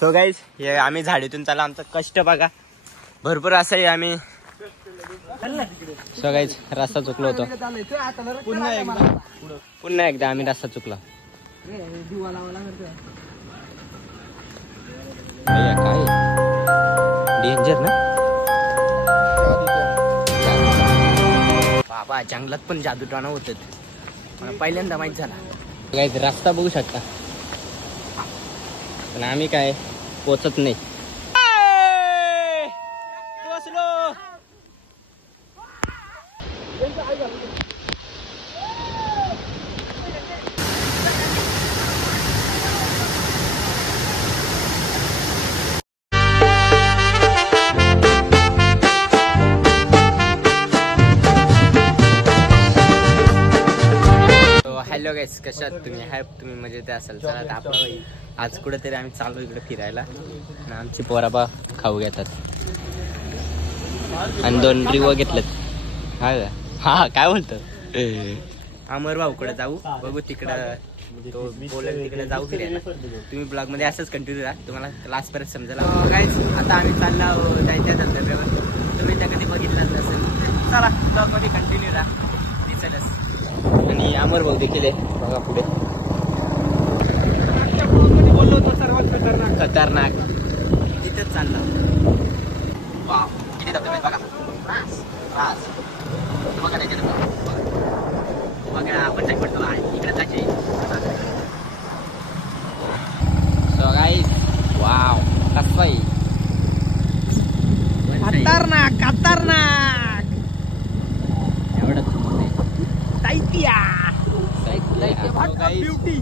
So guys हे आम्ही झाडीतून चाललो, आमचं कष्ट बघा भरपूर असं आहे. आम्ही सो गाईज रस्ता चुकलो होतो, पुन्हा एकदा आम्ही रस्ता चुकलो. काय डेंजर ना बाबा, जंगलात पण जादूटोणा होतात, मला पहिल्यांदा माहित झाला. गाईज रस्ता बघू शकता, पण आम्ही काय पोचत नाही. हॅलो गाईस, कशात तुम्ही? तुम्ही मजेत असाल. चला आता आपलं आज कुठेतरी आम्ही चाललो इकडे फिरायला, आणि आमची पोराबा खाऊ घेतात आणि 2 रिवो घेतलेत. हा काय बोलतो अमर भाऊकडे जाऊ, बघू तिकडं तो बोलेल तिकडे जाऊ फिरायला. तुम्ही ब्लॉग मध्ये असंच कंटिन्यू राहा, तुम्हाला क्लास परत समजायला. गाईस आता आम्ही चाललो जायच्या धबधब्यावर, तुम्ही त्या कधी बघितलं नसेल. चला ब्लॉग मध्ये कंटिन्यू राहा, दिसेलच. आणि अमर भाऊ देखील आहे बघा पुढे. बोललो होतो सर्वात खतरनाक तिथेच चालला. वाव किती धबधबे बघा, बघा आपण जाय पडतो इकडे जायचे. सो गाईस वाव कसं आहे, खतरनाक खतरनाक एवढं ब्युटी.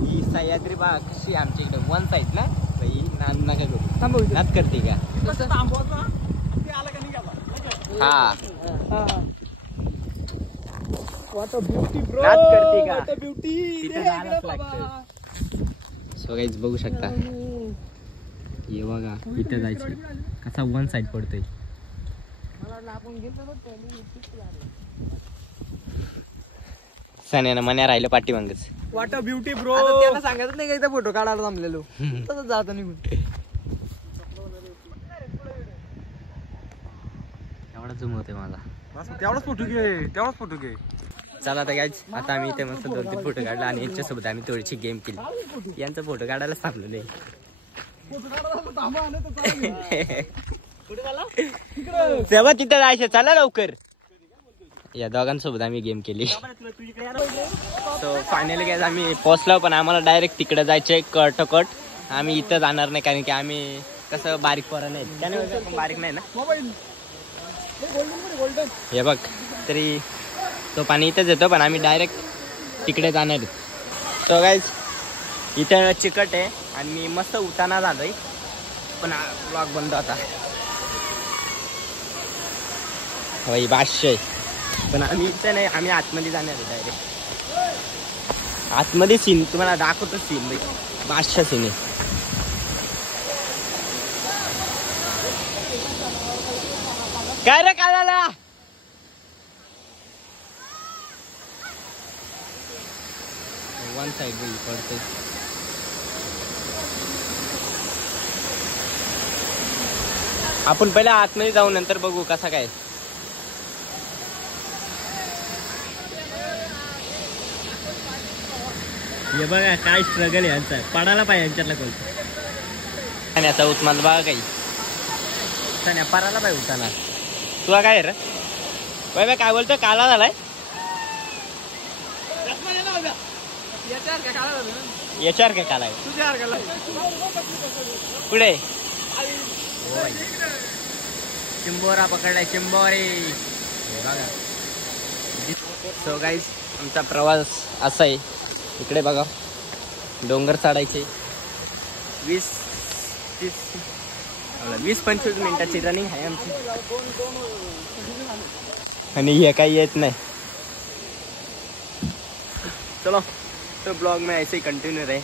ही सह्याद्री बाग कशी आमच्या इकडे वन साईड ना, नाद नका करू, नाद करते का? हा नाद करते का? तिथे जायलाच लागतं. सो गाईज बघू शकता, हे बघा इथे जायचं कसा वन साईड पडतोय. सण्यानं मन्या राहिलं पाठीमागच. What a beauty bro. त्याला सांगायचं नाही का इथं फोटो काढायला जमलेलो, तसंच जातो निघून. एवढा झूम होते मला, तेवढाच फोटो घे, तेवढाच फोटो घे. चला आता गाईज आता आम्ही इथे मस्त 2-3 फोटो काढला, आणि यांच्यासोबत आम्ही थोडीशी गेम केली. यांचा फोटो काढायला थांबलो नाही. तेव्हा तिथं जायचं, चला लवकर. या दोघांसोबत आम्ही गेम केली. सो फायनली गाईज आम्ही पोहोचलो, पण आम्हाला डायरेक्ट तिकडे जायचंय कट. आम्ही इथं जाणार नाही, कारण की आम्ही कसं बारीक पोरं नाही, त्याने बारीक नाही ना. हे बघ तरी तो पाणी इथंच येतो, पण आम्ही डायरेक्ट तिकडे जाणार. सो गाईज इथं चिकट आहे, आणि मी मस्त उताना झालोय, पण ब्लॉग बंद होता. होय 500, पण आम्ही इथं नाही, आम्ही आतमध्ये जाणार आहे डायरेक्ट. आतमध्ये सीन तुम्हाला दाखवतो, सीन बाई 500 सीन आहे. काय रे काय झाला? वन साइड पडते. आपण पहिला आतमध्ये जाऊ, नंतर बघू कसा काय. हे बघा काय स्ट्रगल आहे यांचा, पडायला पाहिजे यांच्यातला कोणता. आणि आता उतमाल बघा काही सण्या पडायला पाहिजे उताना. तुला काय रे बाय काय बोलतो, काला झालाय याच्यावर काय काला पुढे. चिंबोरा पकडलाय, चिंबोरे बघा. सो गाईज आमचा प्रवास असा आहे, इकडे बघा डोंगर चढायचे. 20-25 मिनिटाची रनिंग आहे आमची, आणि हे काही येत नाही. चलो तो ब्लॉग में ऐसे ही कंटिन्यू रहे,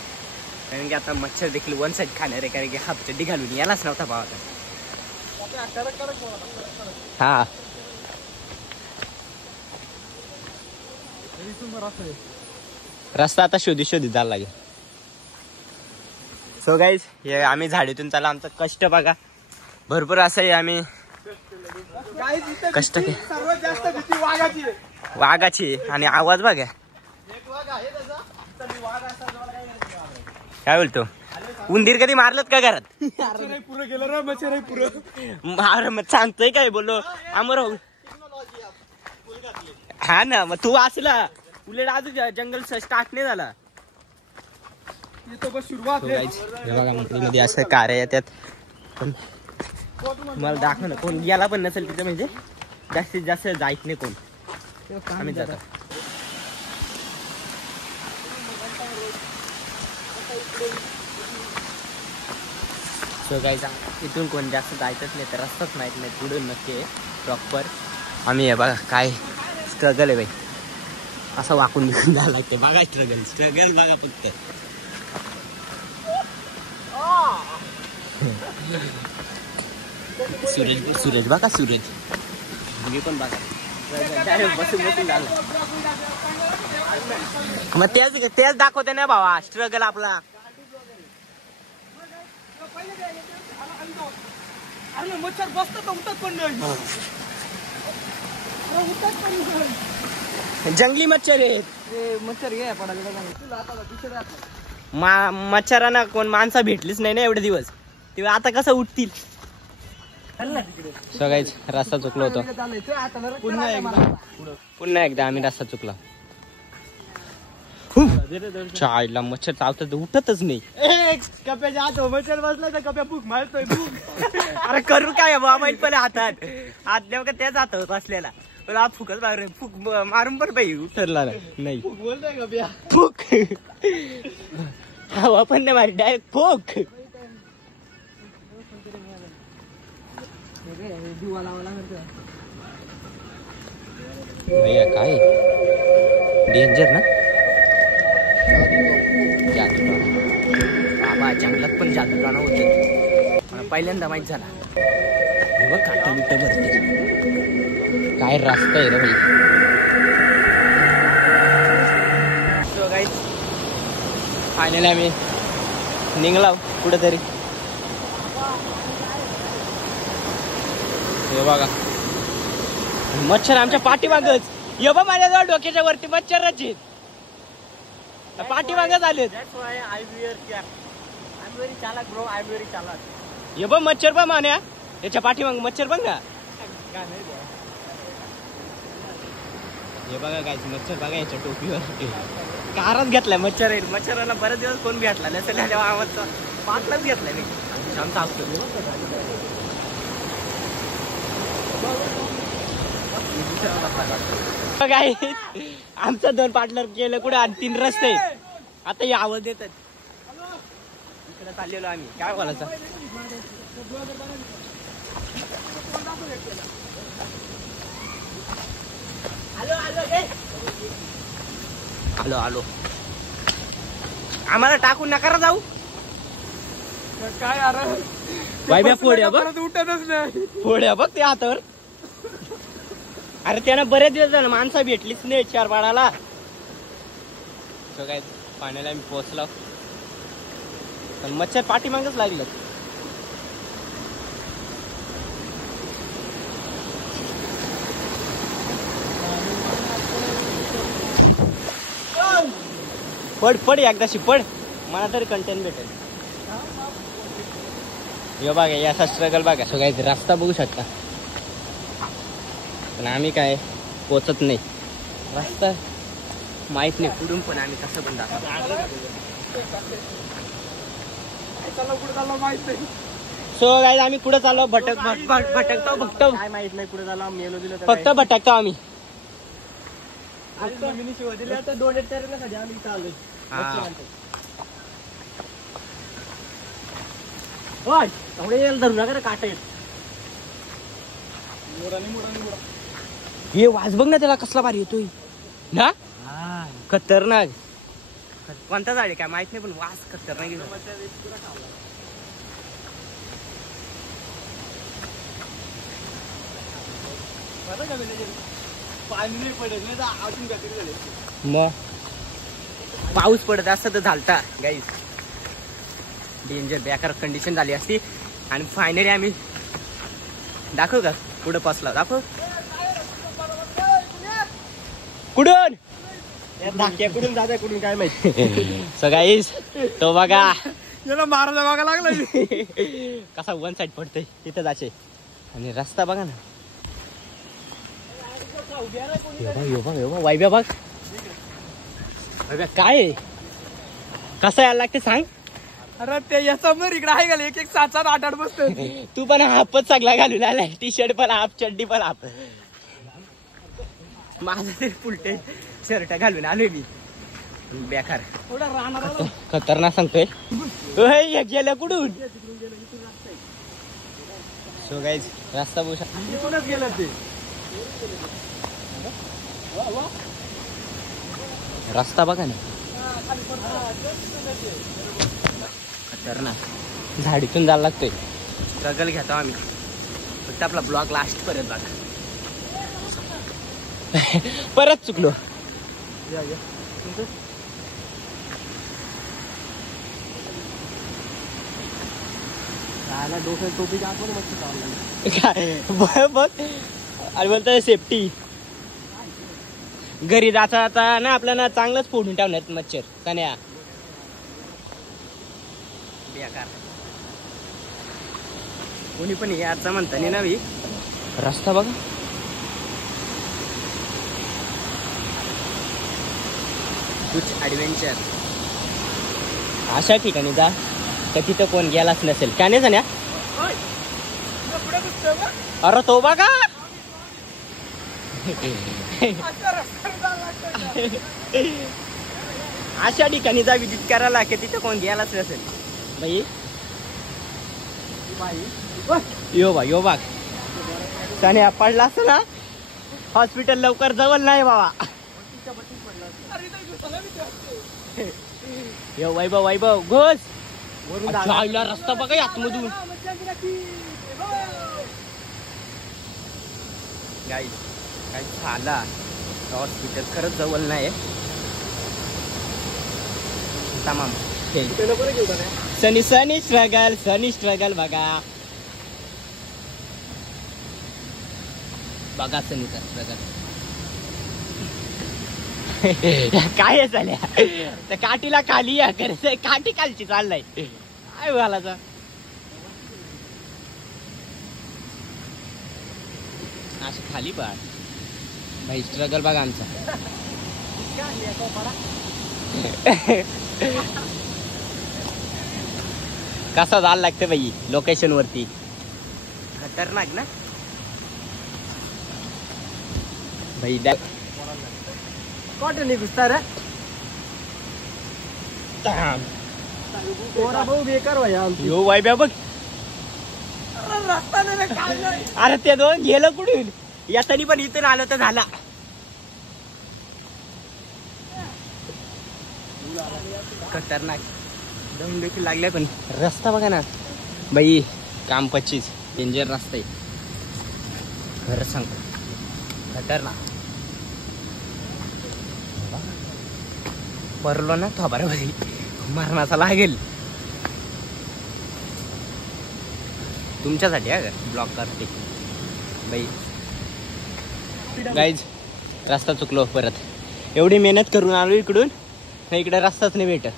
कारण की आता मच्छर देखील वन साइड खाणार आहे, कारण की हाफ चड्डी घालून यालाच नव्हता भावाचा. हा रस्ता आता शोधित जायला लागेल. सो गाईज हे आम्ही झाडीतून चालू. आमचं कष्ट बघा भरपूर असं आहे. आम्ही कष्ट के सर्वात जास्त भीती वाघाची आणि आवाज बघा काय बोलतो. उंदीर कधी मारलत का घरात? पुरं गेलं रे मच्छर पुरं मार मग सांगतोय काय बोललो आमर हो. हा ना मग तू वाचला उलट अजून जंगल स्टार्ट नाही झाला. सुरुवात बघा मध्ये असं कार येतात पण मला दाखव ना कोण गेला पण नसेल तिथे म्हणजे जास्तीत जास्त जायच नाही कोण. आम्ही जातो. सो गाईज इथून कोण जास्त जायचंच नाही तर रस्ताच माहीत नाही पुढे नक्की आहे प्रॉपर. आम्ही बघा काय स्ट्रगल आहे बाई. असं वाकून बिकून जायला लागते बघा. स्ट्रगल बघा फक्त. सूरज बघा सूरज मी पण बघा बसून झालं. मग तेच दाखवते ना भावा स्ट्रगल आपला. अरे मच्छर बसतात उठत पण नाही. जंगली मच्छर आहेत. मच्छर घे मच्छरांना कोण माणसं भेटलीच नाही ना एवढे दिवस. तेव्हा आता कसं उठतील. सगळ्याच रस्ता चुकलो होतो. पुन्हा एकदा आम्ही रस्ता चुकला. चायला मच्छर चावतात उठतच नाही. कप्या जातो मच्छर बसला तर कप्या भूक मारतोय. अरे करू काय मोबाईल पण हातात हात देव का त्या जात बसलेला पण फुकच फुक मारून पण पाहिजे उठरला नाही. बोलतोय कप्या फुक हवा पण नाही मारी डायरेक्ट फुक. भैया काय डेंजर ना. बाबा जंगलात पण जादूगाणं होते मला पहिल्यांदा माहित झाला. बघ काटा बिट भरते काय रस्ता आहे रे भाई. सो गाईज फायनली आम्ही निघलो कुठेतरी. हे बघा मच्छर आमच्या पाठीमागच. ये बा माझ्याजवळ डोक्याच्या वरती मच्छरच आहेत. पाठीमागच आलेत. ये बघ मच्छर बघ मान्या याच्या पाठीमाग मच्छर बघ ना. हे बघा काय मच्छर बघा याच्या टोपीवर कारच घेतलाय. मच्छर आहे मच्छराला बरेच दिवस कोण भेटला नसेल आवाजचा पाटलाच घेतलाय मी आमचा काय. आमचं 2 पार्टनर केलं कुठे आणि 3 रस्ते आता हे आवाज देतात. इकडे चाललेलो आम्ही काय बोलायचं. आलो आम्हाला टाकून नका जाऊ. काय अरे बाय फोड्या बघ उठतच नाही. फोड्या बघ ते हातावर. अरे त्यांना बरेच दिवस झाले माणसं भेटलीच नाही 4 पाडाला. काय पाण्याला आम्ही पोहोचलो पण मच्छर पाठीमागच लागलं. पड एकदाशी पड मला तरी कंटेंट भेटेल. हे बघा याचा स्ट्रगल बघा. सो काय रस्ता बघू शकता पण आम्ही काय पोचत नाही. रस्ता माहित नाही पुढून पण आम्ही कसं पण जातो. सो काय आम्ही पुढे चाललो भटकतो काय माहित नाही पुढे चाललो मेलो दिलं फक्त भटकतो आम्ही. धरू नका काटा येत. हे वाज बघ ना त्याला कसला भारी येतोय ना. खतरनाक कोणता झाड आहे काय माहित नाही पण वास खतरनाक येतो. पाणी नाही पडेल नाही तर अजून काहीतरी झाले. मग पाऊस पडत असता तर झालता गाईज, डेंजर बेकार कंडिशन झाली असती. आणि फायनली आम्ही दाखव का पुढं पसला, दाखव कुठून कुठून जाता कुठून काय माहिती. सो गाईज तो बघा याला मारायला बघा लागला. कसा वन साइड पडतोय तिथं जायचे. आणि रस्ता बघा ना, वायब्या बघ काय आहे? कसं यायला लागते सांग. अरे ते या समोर इकडे आहे का एक 7-7 8-8 बसतो. तू पण हाफच चांगला घालून आलाय, टी शर्ट पण हाफ, चड्डी पण हाफ. माझं ते फुलटे शर्ट घालून आलोय मी बेकार. खतरनाक सांगतोय. गेलं कुठून. सो गाईज रस्ता कुठूनच गेलं ते. रस्ता बघा ना खतरनाक, झाडीतून जायला लागतोय. स्ट्रगल घेतो आम्ही, फक्त आपला ब्लॉग लास्ट पर्यंत बघा. परत चुकलो. डोक्यात टोपी आतमध्ये मस्त चालला. काय बघ आणि बोलतोय सेफ्टी. घरी जाता जाता ना आपल्याला चांगलंच फोडून ठेवण्यात मच्छर कन्या बेकार. कोणी पण याचा म्हणता नाही नवी. रस्ता बघा कुछ ऍडव्हेंचर. अशा ठिकाणी जा तर तिथं कोण गेलाच नसेल. काय नाही जाण्या. अरे तो बघा अशा ठिकाणी जा विजिट करायला की तिथं कोण गेलाच नसेल. बाई यो बाग त्याने पडला असं ना हॉस्पिटल लवकर जवळ नाही बाबा. यो वैभव घोष जायला रस्ता बघा आतमधून. गाईज काय झाला हॉस्पिटल खरंच जवळ नाही. तमाम सनी स्ट्रगल बघा सनीचा स्ट्रगल. काय झाल्या त्या काठीला खाली या करायचं, काठी खालची चाललाय काय घालायचा. असं खाली पाड भाई स्ट्रगल बघा आमचा. कसा जायला लागतं बाई लोकेशन वरती. खतरनाक ना भाई. कॉटन घुसता रे. भाऊ बेकार भाई. यो वायब्या बघ. अरे ते दोन गेलं कुठून. यातनी पण इथून आलं तर झाला. खतरनाक दम देखील लागलाय. पण रस्ता बघा ना बाई काम 25 डेंजर रस्ता आहे खरं सांगतो. खतरनाक परलो ना थोबारा भाई मरणाचा लागेल. तुमच्यासाठी हा ब्लॉक करते बाई. गाईज रस्ता चुकलो परत. एवढी मेहनत करून आलो इकडून, इकडे रस्ताच नाही भेटत.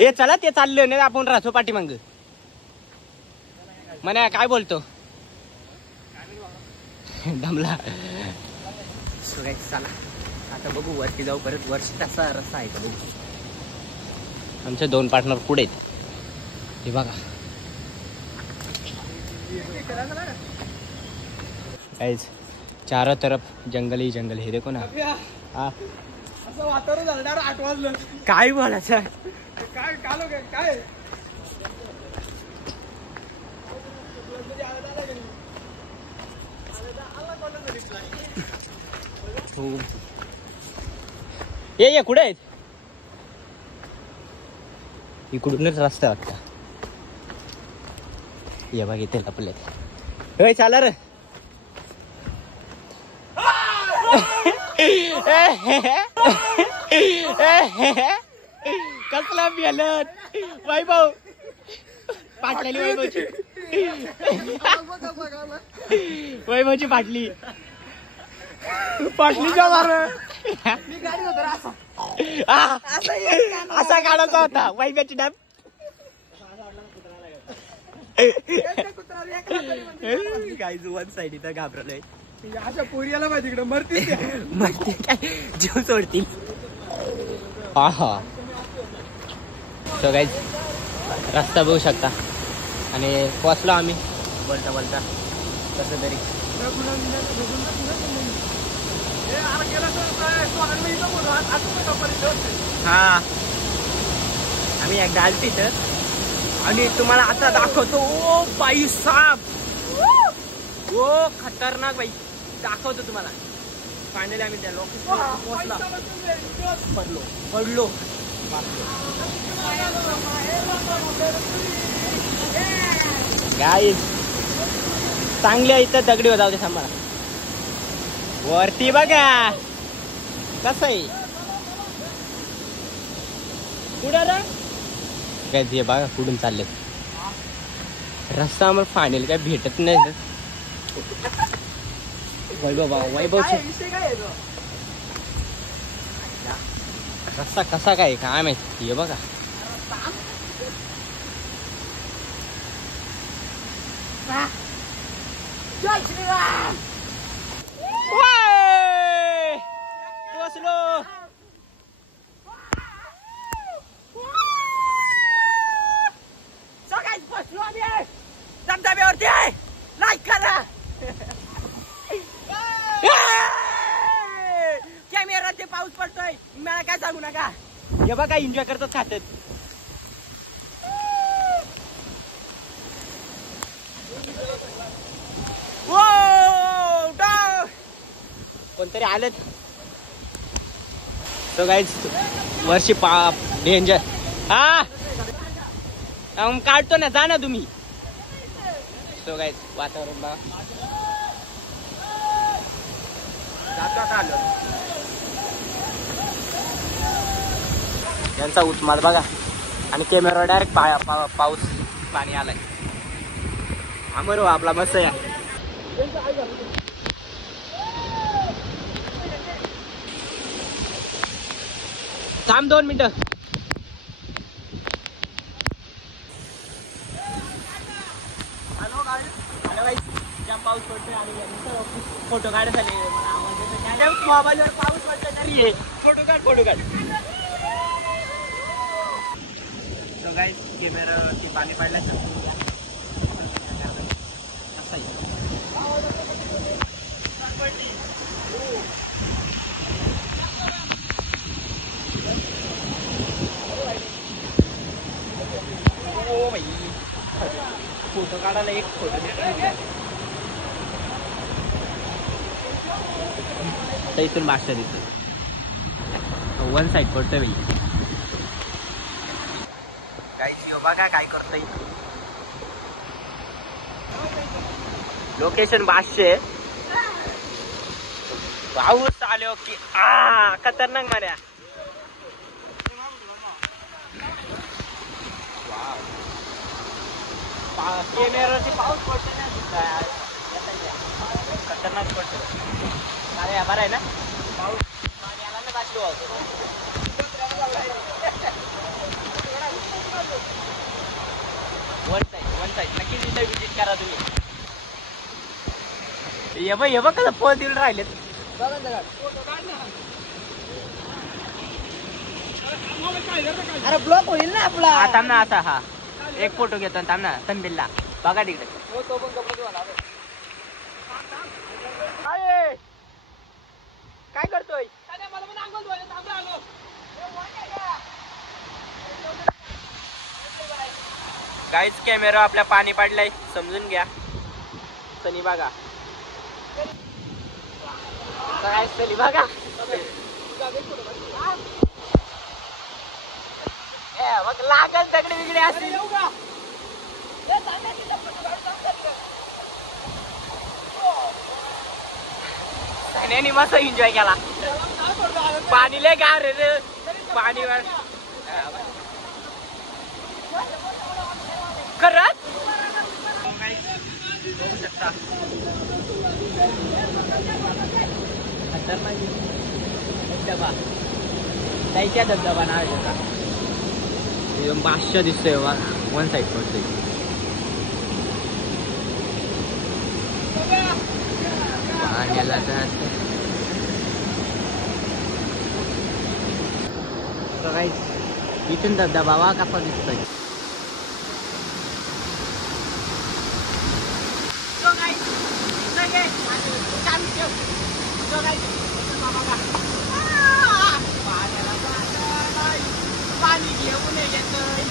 ए चला ते चालले नाही आपण राहतो पाठीमाग. म्हणे काय बोलतो दमला. चला आता बघू वरती जाऊ परत. वरती तसा रस्ता आहे का बघू. आमचे 2 पार्टनर पुढे आहेत हे बघा. गाइस चारों तरफ जंगल ही जंगल है. देखो ना हा असं वातावरण झालं 8 वाजलं. काय बोलायचं काय कालो काय ये कुठे आहेत. इकडूनच रस्ता वाटता. ये बघ इथे लपले. चाला रे. कसला मेलन वैभव पाटलेली वैभवची वैभवची पाटली पाटलीच्या मार मी गाडी होतो असा असा काढायचा होता वैभवची डाब काय वन साइड इथं घाबरलोय अशा पोरियाला माहिती इकडे मरतील मरते काय जीव सोडतील हा हा सो गाईज रस्ता बघू शकता आणि पोचलो आम्ही बोलता बोलता कसं तरी हा आम्ही एकदा आलो तिथं आणि तुम्हाला आता दाखवतो ओ बाई साप ओ खतरनाक बाई दाखवतो तुम्हाला फायनली आम्ही त्या लोकेशनला पोहोचला पडलो गाईज चांगली इथं दगडी होता होते सांभाळा वरती बघा कसं आहे पुढं काय ते बघा कुठून चालले रस्ता आम्हाला फायनल काय भेटत नाही वैभव रस्ता कसा काय काय माहिती हे बघा पोचलो धबधब्यावरती आहे लाईक करा कॅमेरा ते पाऊस पडतोय मला काय सांगू नका हे बघा एन्जॉय करतात खातात कोणतरी आलं तो गाईज वर्षी पाप डेंजर हा काढतो ना जा ना तुम्ही तो गाईज वातावरण बघा यांचा उचमाल बघा आणि कॅमेरा डायरेक्ट पाऊस पाणी आलाय अमर आपला मस्त आहे थांब 2 मिनिटं पाऊस पडतोय आणि फोटो काढायसाठी मोबाईलवर पाऊस पडतोय तरी फोटो काढ तो गाईस कॅमेरावरती पाणी पडलं फोटो काढायला एक फोटो इथून भाषा दिसत वन साइड पडतोय भाई काही बघा काय करतोय लोकेशन 500 पाऊस आलो की खतरनाक मार्या कॅमेरावरती पाऊस पडतो ना खतरनाक पडतो अरे बरं आहे ना पाऊस याला ना वाचलो वन साईड नक्कीच इथं विजिट करा तुम्ही ये बघ कसं फोन देऊन राहिलेत अरे ब्लॉक होईल ना आपला थांब ना असा हा एक फोटो घेतो थांब ना तंबिलला बघा तिकडे काय करतोय काहीच कॅमेरा आपल्या पाणी पाडलाय समजून घ्या सनी बघा काय चली बघा मग लागल दगडे बिगडे असतील मस्त एन्जॉय केला पाणी लय गार रे पाणी खरंच बघू शकता खतरनाक धबधबा दैत्या धबधबा नाव आहे त्याचा. एकदम भाष्य दिसतोय वन साइड पडतोय. पाण्याला जात इथून धबधबा वा कसा दिसतोय. पाणी घेऊन येतोय.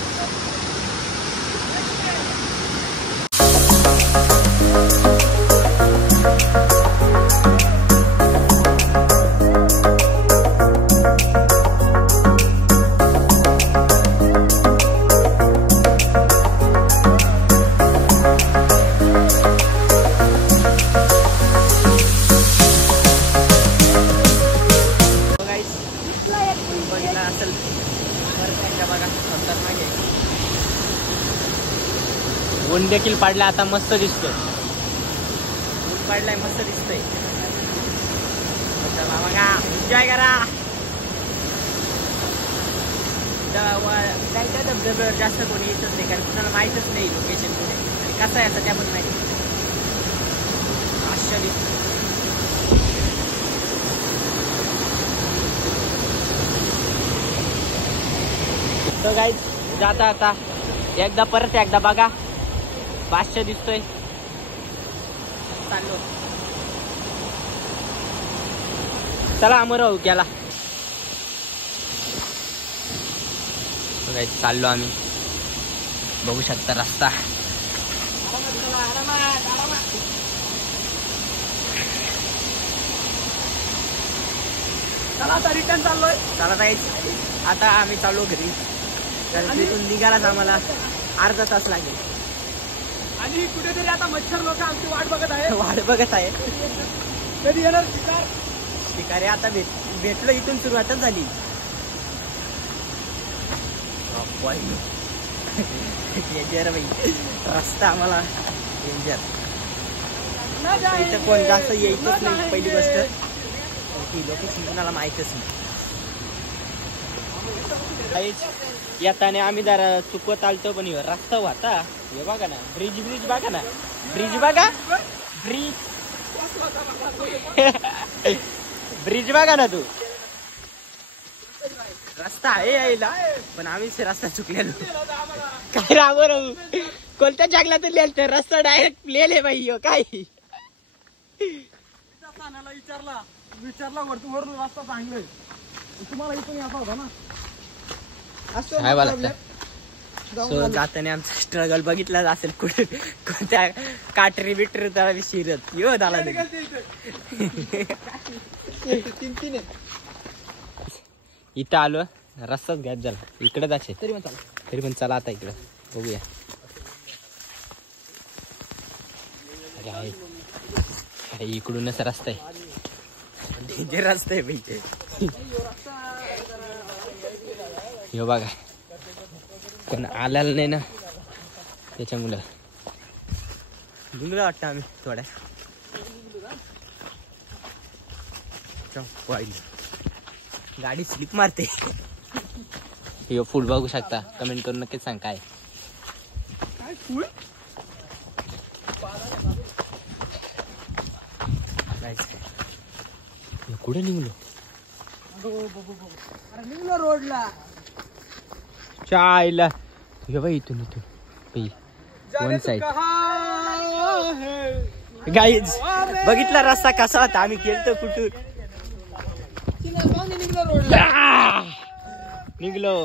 ऊन देखील पाडला आता मस्त दिसतोय. ऊन पाडलाय मस्त दिसतोय. बघा एन्जॉय करा. त्या धबधब्यावर जास्त कोणी येतच नाही कारण कुणाला माहीतच नाही लोकेशन कुठे आणि कसं आहे आता त्यामध्ये नाही. आश्चर्य तो गाईज जाता आता एकदा परत एकदा बघा भाष्य दिसतोय. चाललो चला अमर भाऊ गेला. चाललो आम्ही बघू शकता रस्ता. चला आता रिटर्न चाललोय. चला जाईल आता आम्ही चाललो घरी कारण तिथून निघालाच आम्हाला अर्धा तास लागेल. आणि कुठेतरी आता मच्छर लोक आमची वाट बघत आहे. वाट बघत आहे कधी येणार शिकार. शिकारी आता भेटलो इथून सुरुवातच झाली. डेंजर बाई रस्ता आम्हाला डेंजर. इथं कोण जास्त यायचंच नाही. पहिली गोष्ट लोकेशन कुणाला माहितच नाही. येताना आम्ही जरा चुकवत आलतो पण रस्ता होता. हे बघा ना ब्रिज बघा ना ब्रिज बघा ब्रिज बघा ना तू. रस्ता आहे यायला पण आम्हीच रस्ता चुकलेलो. काय राबो राहू कोणत्या जंगलात लिहिलं रस्ता डायरेक्ट लिहिले बाई काय. विचारला वरून रस्ता चांगलाय तुम्हाला इथून याचा होता ना. सो जाताना आमचा स्ट्रगल बघितलाच असेल कुठे कोणत्या काटरी बिटरी त्याला शिरत यो झाला. इथं आलो रस्ताच गॅप झाला. इकडे जायचे तरी पण चला आता इकडं बघूया. अरे इकडूनच रस्ता आहे. डेंजर रस्ता आहे भाई. यो बघा कोण आलेलं नाही ना त्याच्यामुळं गुंगला वाटतं आम्ही थोड्या. गाडी स्लिप मारते. यो फूल बघू शकता. कमेंट करून नक्कीच सांग काय फुल. कुठे निघलो. अरे निघलो रोडला. चायला हे बाई इथून वन साइड गाईज बघितला रस्ता कसा होता. आम्ही गेलतो कुठून निघलो.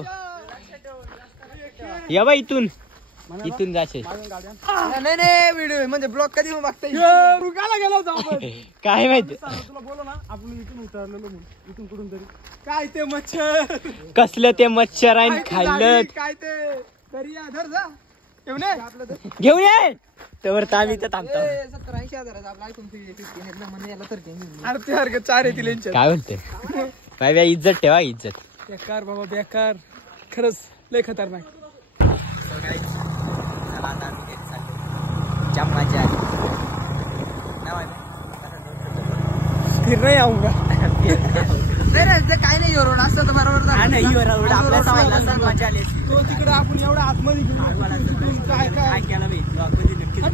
या बाई इथून जायचे. नाही व्हिडिओ म्हणजे ब्लॉग कधी रुकायला गेलो होतो. काय माहिती तुला बोलो ना आपण इथून उतरलेलो म्हणून इथून कुठून तरी काय ते मच्छर कसलं ते मच्छर आहे खाल्लं काय ते तरी धर जा घेऊन ये तर आम्ही तर थांबतो. 70-80 आपला ऐकून याला तर काय बोलते बाय बाय इज्जत ठेवा इज्जत. बेकार बाबा बेकार, खरंच लय खतरनाक. चला आता आम्ही घरी चाललो. जाम मजा आली. नाही वाटलं? फिर नाही आऊंगा. नाही रे, ते काही नाही रोड असतं तर बरोबर झालं. नाही रोड आपल्या सवायला असं मजा आली असती. तो तिकडे आपण एवढ्या आतमध्ये गेलो. काय काय केलं बाई ब्लॉगमध्ये नक्कीच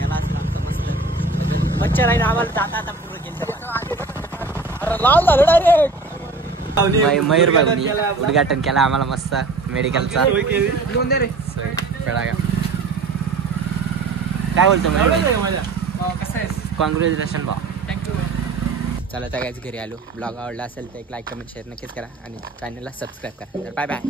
याला असं लागतं बसलं. मच्छर आहे ना आम्हाला जाता आता पूर्ण केलं. अरे लाल झालं डायरेक्ट. मयूर भाऊनी उद्घाटन केला आम्हाला मस्त मेडिकलचा. काय बोलतो मयूर? कॉंग्रॅच्युलेशन भाऊ. चला आता काहीच घरी आलो. ब्लॉग आवडला असेल तर एक लाईक कमेंट शेअर नक्कीच करा आणि चॅनलला सबस्क्राईब करा. तर बाय बाय.